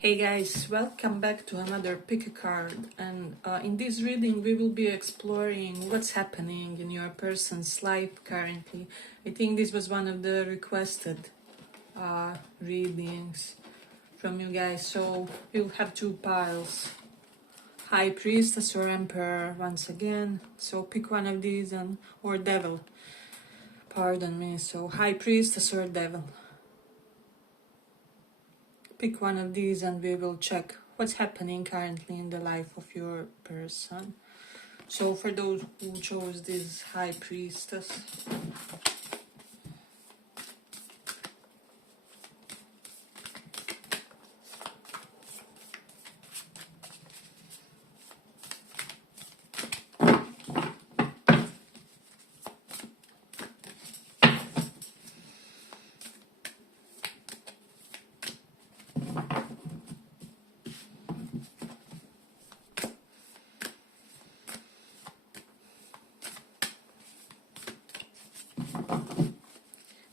Hey guys, welcome back to another pick a card, and in this reading we will be exploring what's happening in your person's life currently. I think this was one of the requested readings from you guys, so we'll have two piles, High Priestess or Emperor once again, so pick one of these, or Devil, pardon me, so High Priestess or Devil. Pick one of these and we will check what's happening currently in the life of your person. So for those who chose this High Priestess,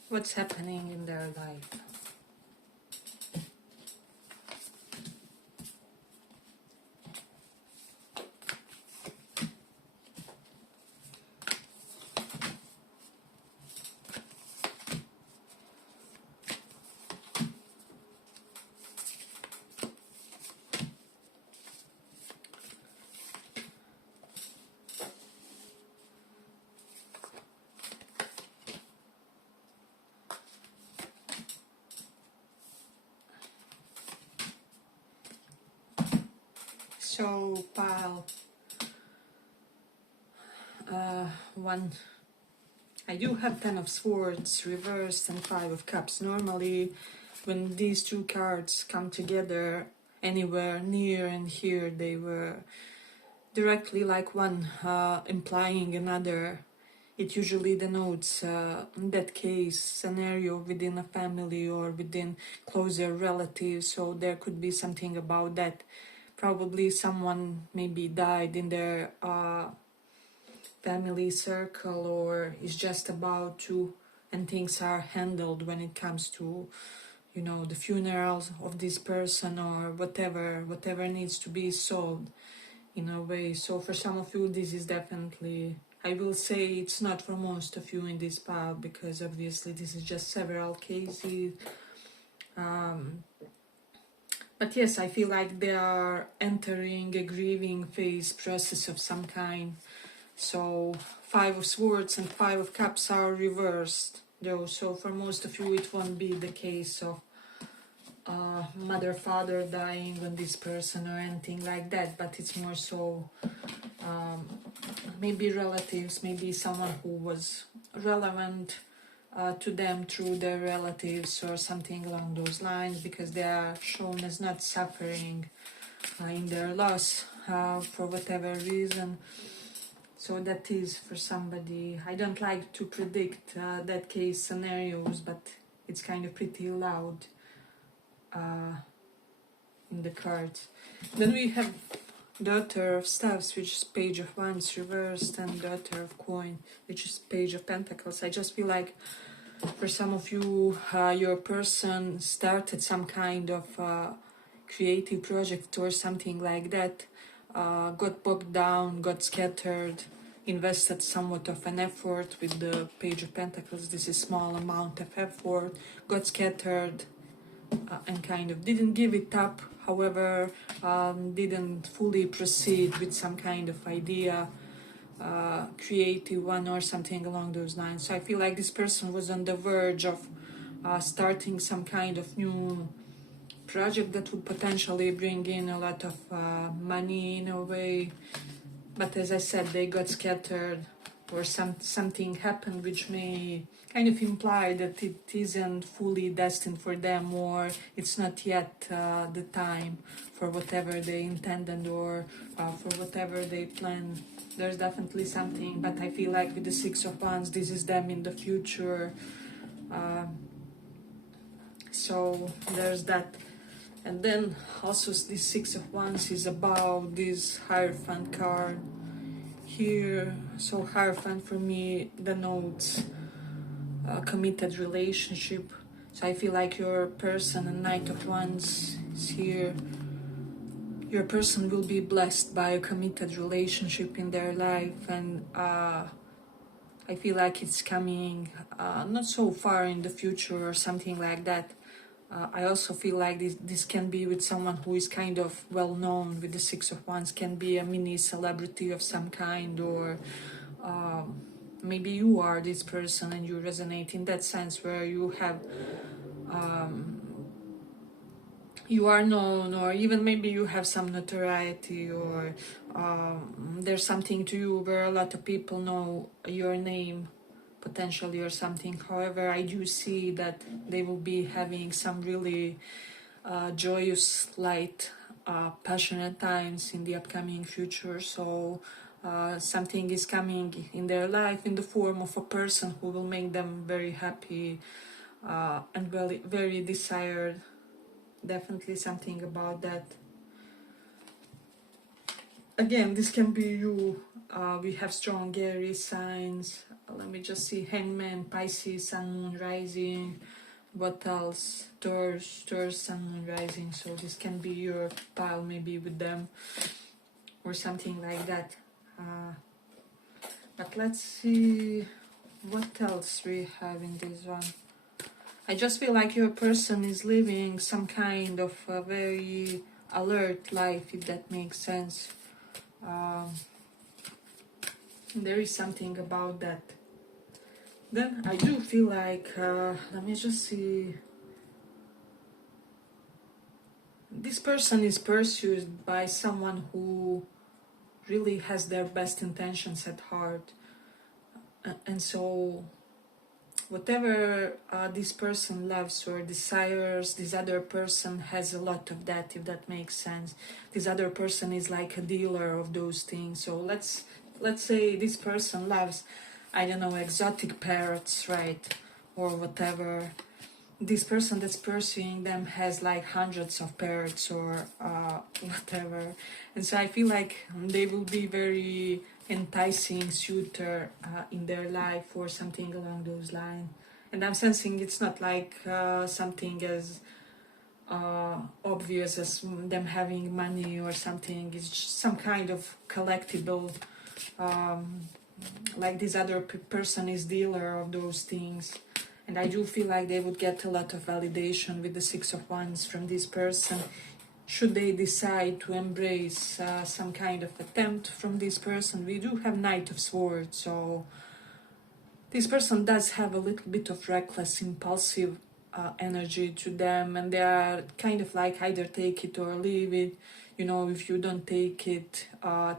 what's happening in their life? So pile 1, I do have 10 of Swords reversed and 5 of Cups. Normally when these two cards come together anywhere near and here, they were directly like one implying another. It usually denotes, in that case, scenario within a family or within closer relatives, so there could be something about that. Probably someone maybe died in their family circle, or is just about to, and things are handled when it comes to, you know, the funerals of this person or whatever needs to be solved in a way. So for some of you this is definitely, I will say it's not for most of you in this pile, because obviously this is just several cases. But yes, I feel like they are entering a grieving phase process of some kind. So 5 of Swords and 5 of Cups are reversed though, so for most of you it won't be the case of mother, father dying on this person or anything like that, but it's more so maybe relatives, maybe someone who was relevant to them through their relatives or something along those lines, because they are shown as not suffering in their loss for whatever reason. So that is for somebody. I don't like to predict that case scenarios, but it's kind of pretty loud in the cards. Then we have Daughter of Staves, which is Page of Wands reversed, and Daughter of Coin, which is Page of Pentacles. I just feel like for some of you, your person started some kind of creative project or something like that, got bogged down, got scattered, invested somewhat of an effort with the Page of Pentacles. This is small amount of effort, got scattered, and kind of didn't give it up, however didn't fully proceed with some kind of idea, creative one or something along those lines. So I feel like this person was on the verge of starting some kind of new project that would potentially bring in a lot of money in a way, but as I said, they got scattered, or something happened which may kind of imply that it isn't fully destined for them, or it's not yet the time for whatever they intended, or for whatever they plan. There's definitely something, but I feel like with the Six of Wands, this is them in the future. So there's that. And then also this Six of Wands is about this Hierophant card here. So Hierophant for me denotes a committed relationship. So I feel like your person, a Knight of Wands, is here. Your person will be blessed by a committed relationship in their life, and I feel like it's coming not so far in the future or something like that. I also feel like this can be with someone who is kind of well known. With the Six of Wands, can be a mini celebrity of some kind, or maybe you are this person and you resonate in that sense, where you have you are known, or even maybe you have some notoriety, or there's something to you where a lot of people know your name potentially or something. However, I do see that they will be having some really joyous, light, passionate times in the upcoming future. So something is coming in their life in the form of a person who will make them very happy and very, very desired. Definitely something about that. Again, this can be you. We have strong Aries signs. Let me just see. Hangman, Pisces, Sun, Moon, Rising. What else? Taurus, Sun, Moon, Rising. So this can be your pile, maybe with them, or something like that. But let's see what else we have in this one. I just feel like your person is living some kind of a very alert life, if that makes sense. There is something about that. Then I do feel like, let me just see. This person is pursued by someone who really has their best intentions at heart. And so whatever this person loves or desires, this other person has a lot of that, if that makes sense. This other person is like a dealer of those things. So let's say this person loves, I don't know, exotic parrots, right, or whatever. This person that's pursuing them has like hundreds of parrots or whatever. And so I feel like they will be very enticing suitor in their life, or something along those lines. And I'm sensing it's not like something as obvious as them having money or something. It's just some kind of collectible, like this other person is dealer of those things. And I do feel like they would get a lot of validation with the Six of Wands from this person, should they decide to embrace some kind of attempt from this person. We do have Knight of Swords, so this person does have a little bit of reckless, impulsive energy to them, and they are kind of like either take it or leave it. You know, if you don't take it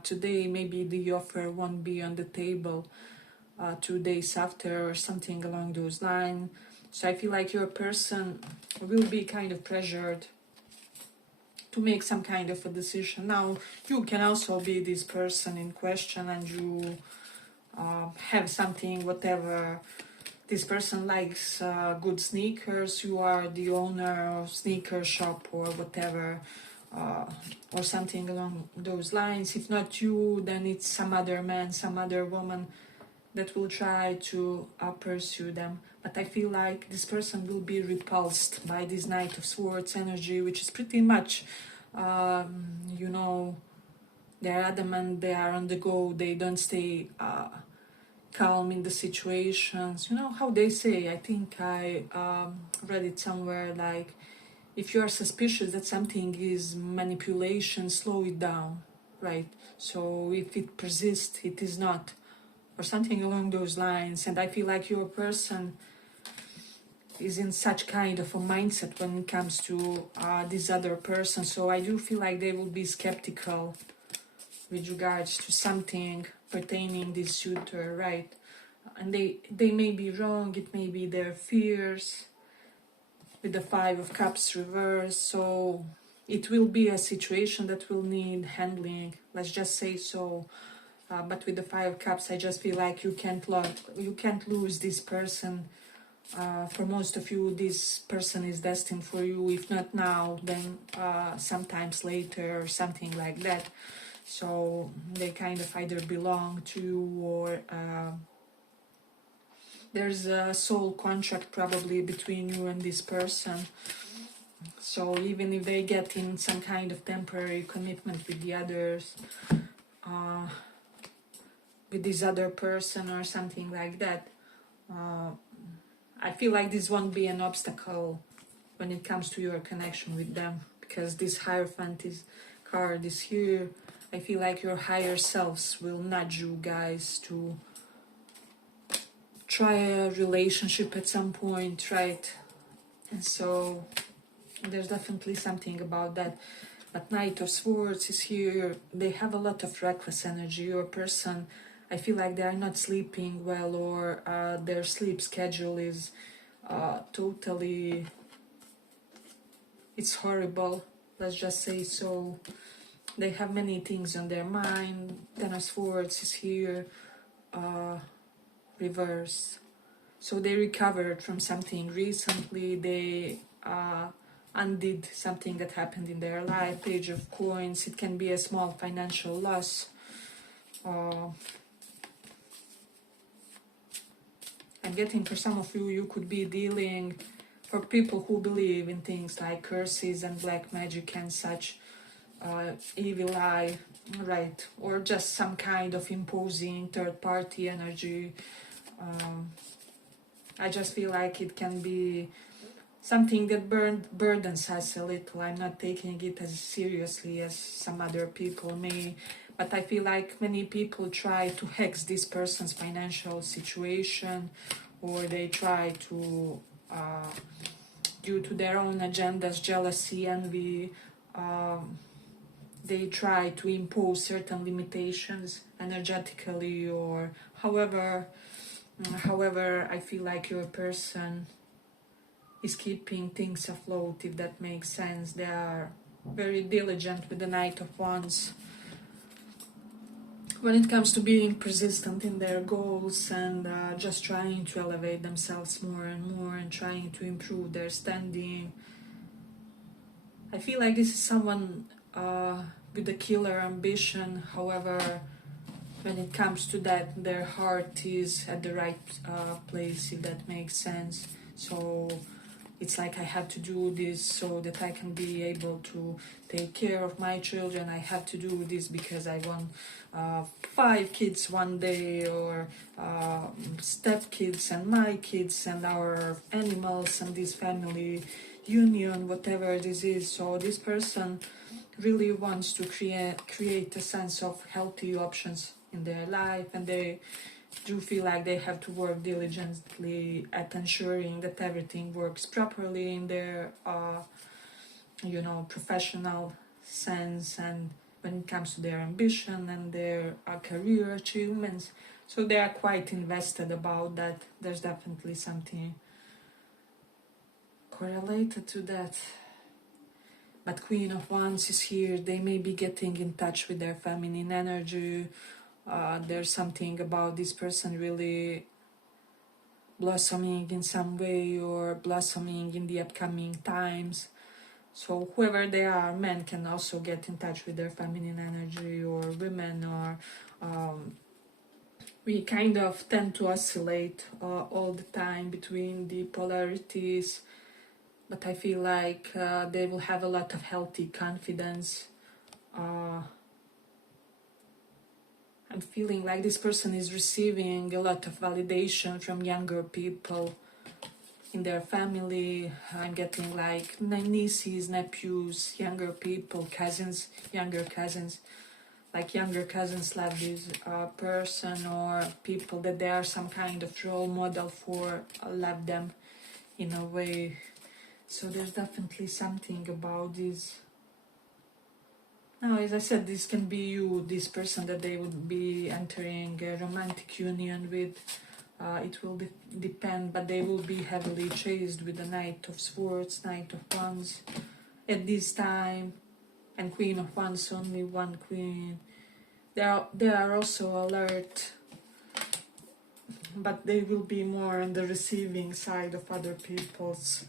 today, maybe the offer won't be on the table 2 days after, or something along those lines. So I feel like your person will be kind of pressured to make some kind of a decision. Now, you can also be this person in question, and you have something, whatever. This person likes good sneakers, you are the owner of sneaker shop or whatever, or something along those lines. If not you, then it's some other man, some other woman that will try to pursue them. But I feel like this person will be repulsed by this Knight of Swords energy, which is pretty much, you know, they're adamant, they are on the go, they don't stay calm in the situations. You know how they say, I think I read it somewhere, like, if you are suspicious that something is manipulation, slow it down, right? So if it persists, it is not, or something along those lines. And I feel like your person is in such kind of a mindset when it comes to this other person. So I do feel like they will be skeptical with regards to something pertaining this suitor, right? And they may be wrong, it may be their fears, with the Five of Cups reversed. So it will be a situation that will need handling, let's just say so. But with the Five of Cups, I just feel like you can't lose this person. For most of you, this person is destined for you. If not now, then sometimes later, or something like that. So they kind of either belong to you, or there's a soul contract probably between you and this person. So even if they get in some kind of temporary commitment with the others, uh, with this other person or something like that, I feel like this won't be an obstacle when it comes to your connection with them, because this Hierophant card is here. I feel like your higher selves will nudge you guys to try a relationship at some point, right? And so there's definitely something about that. But Knight of Swords is here. They have a lot of reckless energy. Your person, I feel like they are not sleeping well, or their sleep schedule is totally, it's horrible, let's just say so. They have many things on their mind. Ten of Swords is here, reverse. So they recovered from something recently. They undid something that happened in their life. Page of Coins. It can be a small financial loss. I'm getting, for some of you, you could be dealing, for people who believe in things like curses and black magic and such, evil eye, right? Or just some kind of imposing third party energy. I just feel like it can be something that burdens us a little. I'm not taking it as seriously as some other people may, but I feel like many people try to hex this person's financial situation, or they try to, due to their own agendas, jealousy, envy, they try to impose certain limitations energetically, or however I feel like your person is keeping things afloat, if that makes sense. They are very diligent with the Knight of Wands when it comes to being persistent in their goals, and just trying to elevate themselves more and more, and trying to improve their standing. I feel like this is someone with a killer ambition. However, when it comes to that, their heart is at the right place, if that makes sense. So it's like, I have to do this so that I can be able to take care of my children. I have to do this because I want 5 kids one day, or step kids and my kids and our animals and this family union, whatever this is. So this person really wants to create a sense of healthy options in their life, and they do feel like they have to work diligently at ensuring that everything works properly in their professional sense, and when it comes to their ambition and their career achievements. So they are quite invested about that. There's definitely something correlated to that. But Queen of Wands is here. They may be getting in touch with their feminine energy. There's something about this person really blossoming in some way, or blossoming in the upcoming times. So whoever they are, men can also get in touch with their feminine energy, or women, or we kind of tend to oscillate all the time between the polarities. But I feel like they will have a lot of healthy confidence. I'm feeling like this person is receiving a lot of validation from younger people in their family. I'm getting like nieces, nephews, younger people, cousins, younger cousins. Like younger cousins love this person, or people that they are some kind of role model for, love them in a way. So there's definitely something about this. Now, as I said, this can be you, this person that they would be entering a romantic union with. It will depend, but they will be heavily chased with the Knight of Swords, Knight of Wands at this time, and Queen of Wands, only one queen. They are also alert, but they will be more on the receiving side of other people's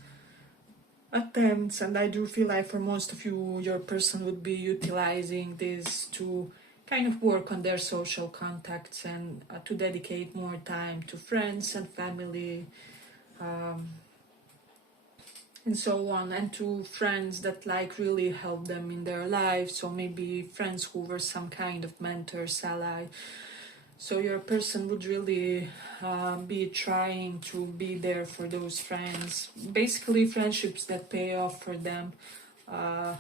attempts. And I do feel like for most of you, your person would be utilizing this to kind of work on their social contacts, and to dedicate more time to friends and family. and so on, and to friends that like really help them in their life. So maybe friends who were some kind of mentors, ally. So your person would really be trying to be there for those friends. Basically, friendships that pay off for them. Uh,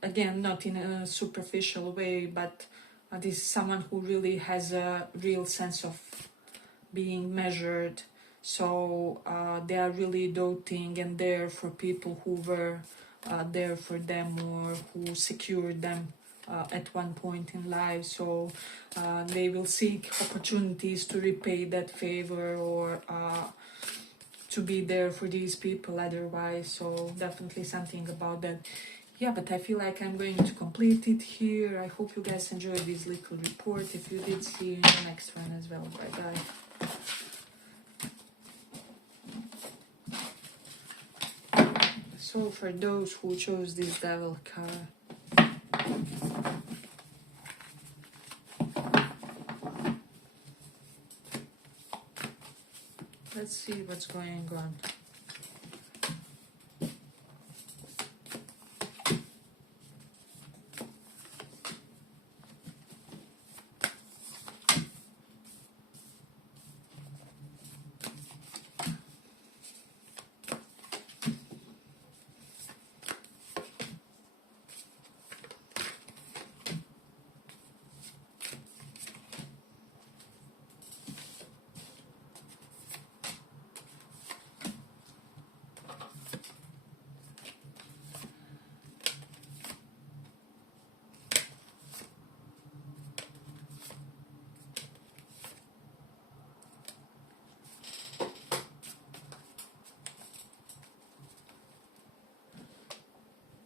Again, not in a superficial way, but this is someone who really has a real sense of being measured. So they are really doting and there for people who were there for them or who secured them at one point in life. So they will seek opportunities to repay that favor or to be there for these people otherwise. So definitely something about that. Yeah, but I feel like I'm going to complete it here. I hope you guys enjoyed this little report. If you did, see you in the next one as well. Bye bye. So for those who chose this devil card, let's see what's going on.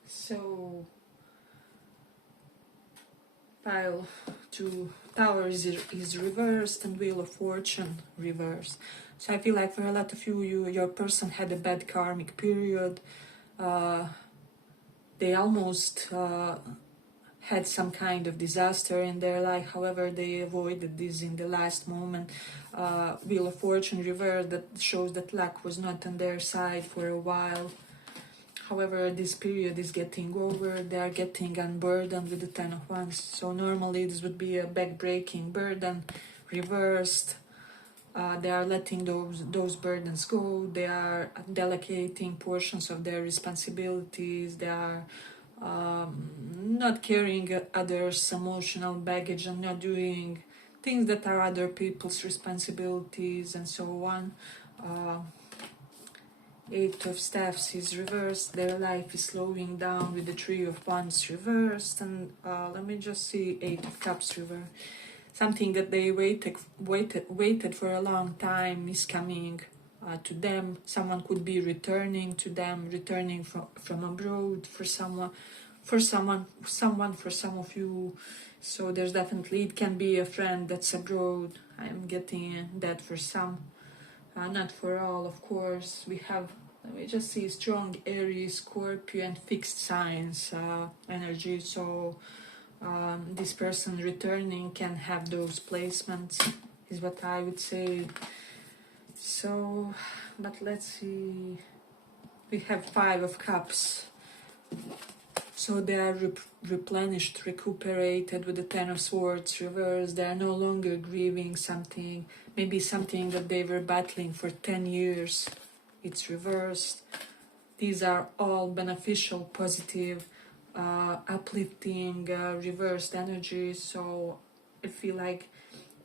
So pile 2 Tower is reversed and Wheel of Fortune reversed. So I feel like for a lot of you, your person had a bad karmic period. They almost had some kind of disaster in their life. However, they avoided this in the last moment. Wheel of Fortune reversed, that shows that luck was not on their side for a while. However, this period is getting over. They are getting unburdened with the Ten of Wands. So normally this would be a back-breaking burden, reversed. They are letting those burdens go. They are delegating portions of their responsibilities. They are not carrying others' emotional baggage and not doing things that are other people's responsibilities and so on. Eight of Staffs is reversed. Their life is slowing down with the Three of Wands reversed. And let me just see Eight of Cups reversed. Something that they waited for a long time is coming to them. Someone could be returning to them, returning from abroad for someone, for some of you. So there's definitely, it can be a friend that's abroad. I'm getting that for some. Not for all, of course. We have, let me just see, strong Aries, Scorpio, and fixed signs energy. So this person returning can have those placements, is what I would say. So, but let's see. We have Five of Cups. So they are replenished, recuperated with the Ten of Swords reversed. They are no longer grieving something, maybe something that they were battling for 10 years. It's reversed. These are all beneficial, positive, uplifting, reversed energies. So I feel like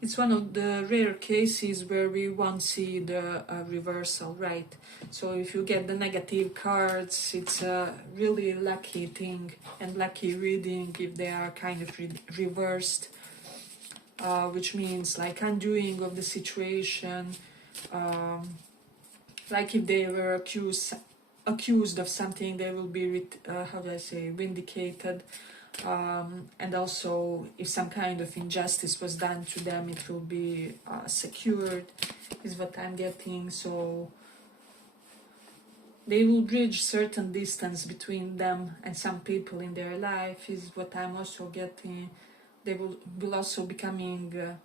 it's one of the rare cases where we won't see the reversal, right? So if you get the negative cards, it's a really lucky thing and lucky reading if they are kind of reversed, which means like undoing of the situation, like if they were accused of something, they will be, how do I say, vindicated. And also if some kind of injustice was done to them, it will be secured, is what I'm getting. So they will bridge certain distance between them and some people in their life, is what I'm also getting. They will also becoming,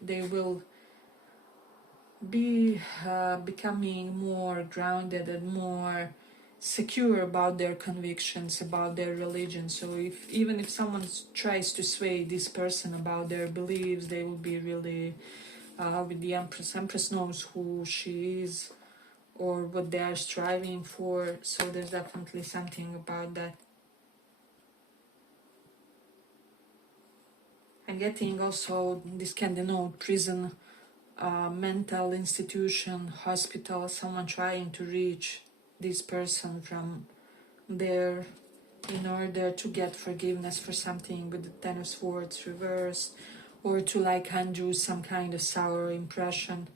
they will be becoming more grounded and more secure about their convictions, about their religion. So if even if someone tries to sway this person about their beliefs, they will be really with the Empress. Empress knows who she is or what they are striving for. So there's definitely something about that. I'm getting also this can denote prison, mental institution, hospital, someone trying to reach this person from there in order to get forgiveness for something with the Ten of Swords reversed, or to like undo some kind of sour impression.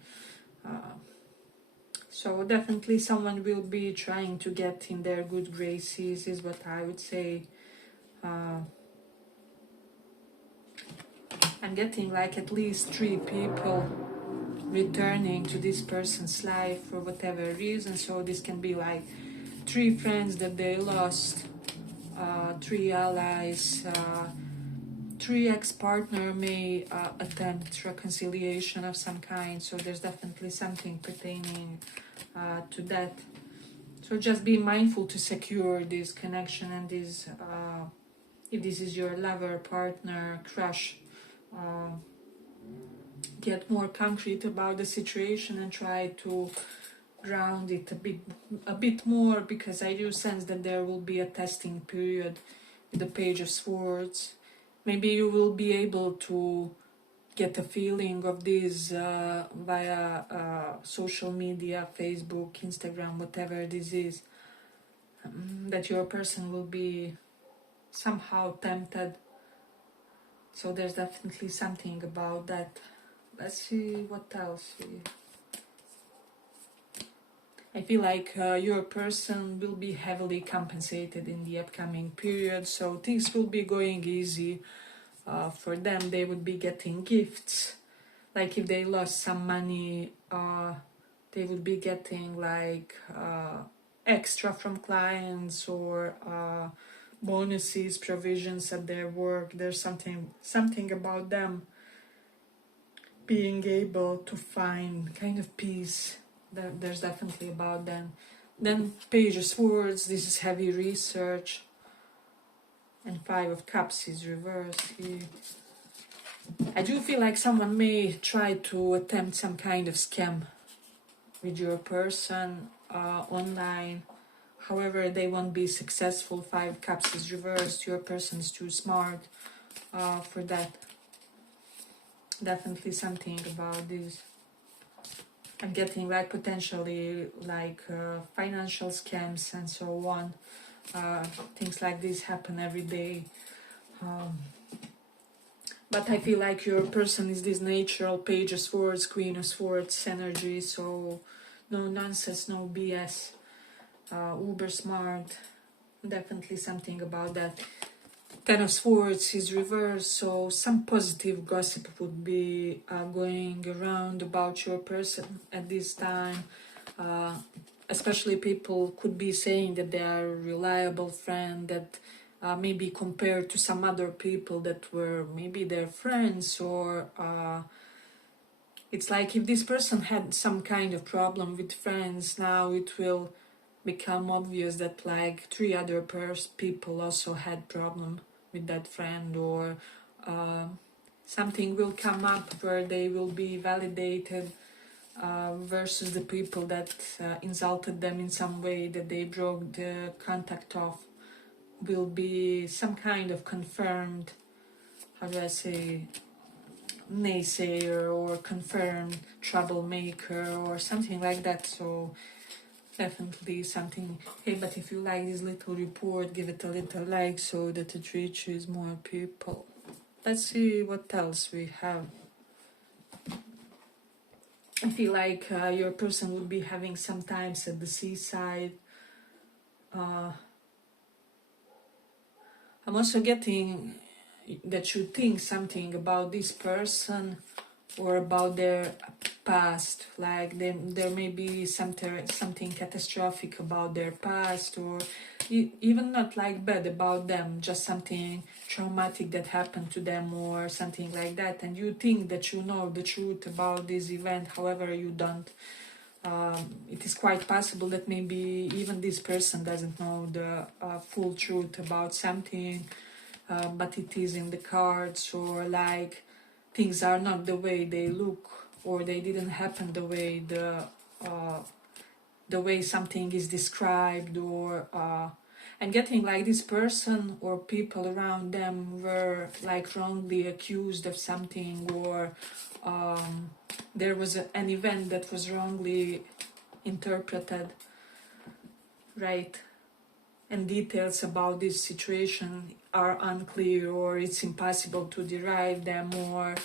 So definitely someone will be trying to get in their good graces, is what I would say. I'm getting like at least 3 people returning to this person's life for whatever reason. So this can be like 3 friends that they lost, 3 allies, 3 ex-partner may attempt reconciliation of some kind. So there's definitely something pertaining to that. So just be mindful to secure this connection and this, if this is your lover, partner, crush, get more concrete about the situation and try to ground it a bit more, because I do sense that there will be a testing period with the Page of Swords. Maybe you will be able to get a feeling of this via social media, Facebook, Instagram, whatever this is, that your person will be somehow tempted. So there's definitely something about that. Let's see what else. I feel like your person will be heavily compensated in the upcoming period, so things will be going easy for them. They would be getting gifts, like if they lost some money, they would be getting like extra from clients, or bonuses, provisions at their work. There's something about them being able to find kind of peace. There's definitely about them. Then Page of Swords, this is heavy research, and 5 of Cups is reversed here. I do feel like someone may try to attempt some kind of scam with your person online. However, they won't be successful. 5 Cups is reversed. Your person is too smart for that. Definitely something about this. I'm getting like potentially like financial scams and so on. Things like this happen every day. But I feel like your person is this natural Page of Swords, Queen of Swords energy. So no nonsense, no BS. Uber smart. Definitely something about that. Ten of Swords is reversed, so some positive gossip would be going around about your person at this time. Especially people could be saying that they are a reliable friend, that maybe compared to some other people that were maybe their friends, or it's like if this person had some kind of problem with friends, now it will become obvious that like 3 other people also had problem with that friend, or something will come up where they will be validated versus the people that insulted them in some way, that they broke the contact off, will be some kind of confirmed, how do I say, naysayer or confirmed troublemaker or something like that. So definitely something. Hey, but if you like this little report, give it a little like so that it reaches more people. Let's see what else we have. I feel like your person would be having some times at the seaside. I'm also getting that you think something about this person or about their past, like there may be something catastrophic about their past, or even not like bad about them, just something traumatic that happened to them or something like that, and you think that you know the truth about this event, however you don't. It is quite possible that maybe even this person doesn't know the full truth about something, but it is in the cards, or like things are not the way they look, or they didn't happen the way something is described, or and getting like this person or people around them were like wrongly accused of something, or there was an event that was wrongly interpreted, right? And details about this situation are unclear, or it's impossible to derive them, or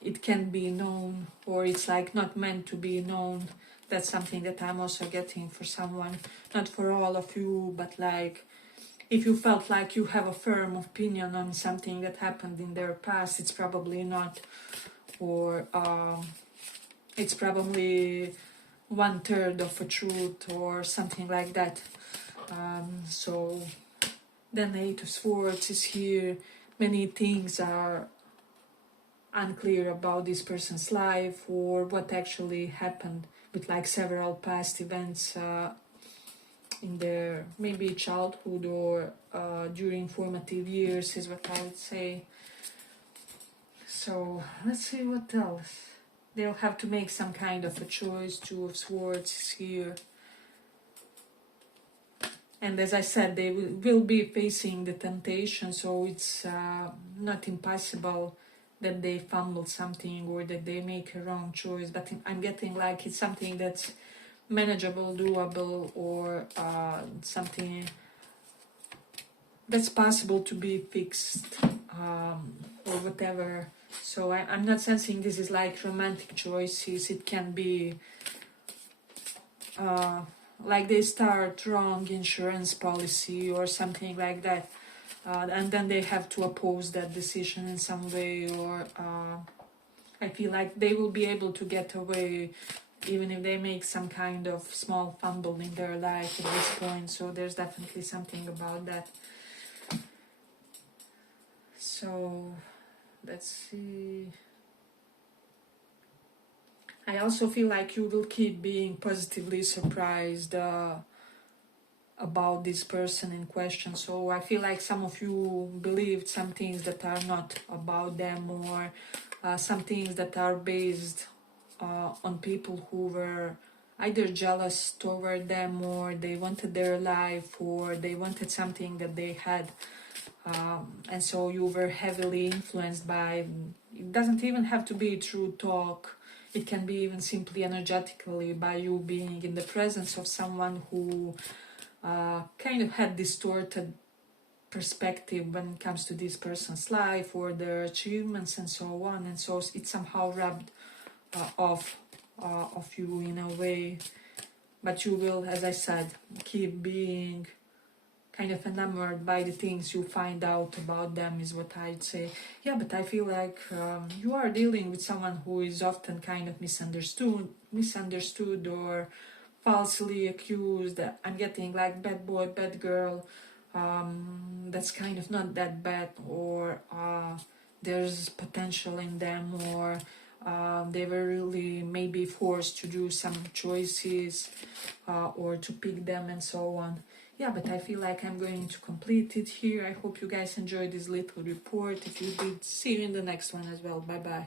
it can be known, or it's like not meant to be known. That's something that I'm also getting for someone, not for all of you, but like if you felt like you have a firm opinion on something that happened in their past, it's probably not, or it's probably 1/3 of a truth or something like that. So the Knight of Swords is here. Many things are unclear about this person's life, or what actually happened with like several past events in their maybe childhood or during formative years, is what I would say. So let's see what else. They'll have to make some kind of a choice. Two of Swords is here. And as I said, they will be facing the temptation, so it's not impossible that they fumble something or that they make a wrong choice. But I'm getting like it's something that's manageable, doable, or something that's possible to be fixed, or whatever. So I'm not sensing this is like romantic choices. It can be like they start wrong insurance policy or something like that, and then they have to oppose that decision in some way, or I feel like they will be able to get away even if they make some kind of small fumble in their life at this point. So there's definitely something about that. So let's see. I also feel like you will keep being positively surprised about this person in question. So I feel like some of you believed some things that are not about them, or some things that are based on people who were either jealous toward them, or they wanted their life, or they wanted something that they had. And so you were heavily influenced by, it doesn't even have to be through talk, it can be even simply energetically, by you being in the presence of someone who kind of had distorted perspective when it comes to this person's life or their achievements and so on, and so it somehow rubbed off of you in a way. But you will, as I said, keep being kind of enamored by the things you find out about them, is what I'd say. Yeah, but I feel like you are dealing with someone who is often kind of misunderstood or falsely accused. I'm getting like bad boy, bad girl. That's kind of not that bad, or there's potential in them, or they were really maybe forced to do some choices or to pick them and so on. Yeah, but I feel like I'm going to complete it here. I hope you guys enjoyed this little report. If you did, see you in the next one as well. Bye bye.